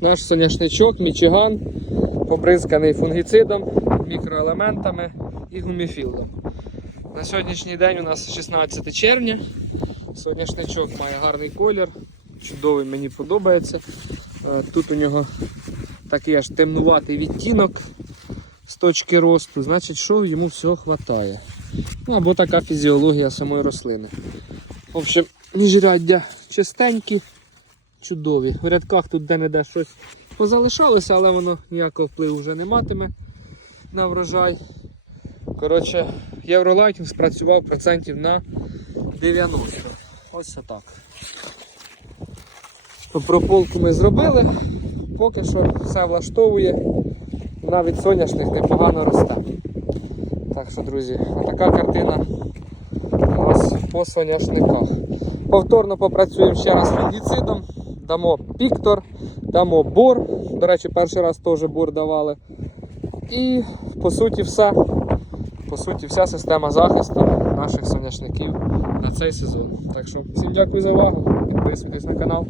Наш соняшничок, мічиган, побризканий фунгіцидом, мікроелементами і гуміфілдом. На сьогоднішній день у нас 16 червня. Соняшничок має гарний колір, чудовий, мені подобається. Е, Тут у нього такий аж темнуватий відтінок з точки росту, значить, що йому всього вистачає. Ну або така фізіологія самої рослини. В общем, міжряддя чистенькі, чудові. В рядках тут де-не-де щось позалишалося, але воно ніякого впливу вже не матиме на врожай. Коротше, євролайтінг спрацював процентів на 90. Ось так. Прополку ми зробили. Поки що все влаштовує. Навіть соняшник непогано росте. Так що, друзі, така картина у нас по соняшниках. Повторно попрацюємо ще раз фунгіцидом, дамо піктор, дамо бор. До речі, перший раз теж бор давали. І по суті все. По суті, вся система захисту наших соняшників на цей сезон. Так що всім дякую за увагу. Підписуйтесь на канал.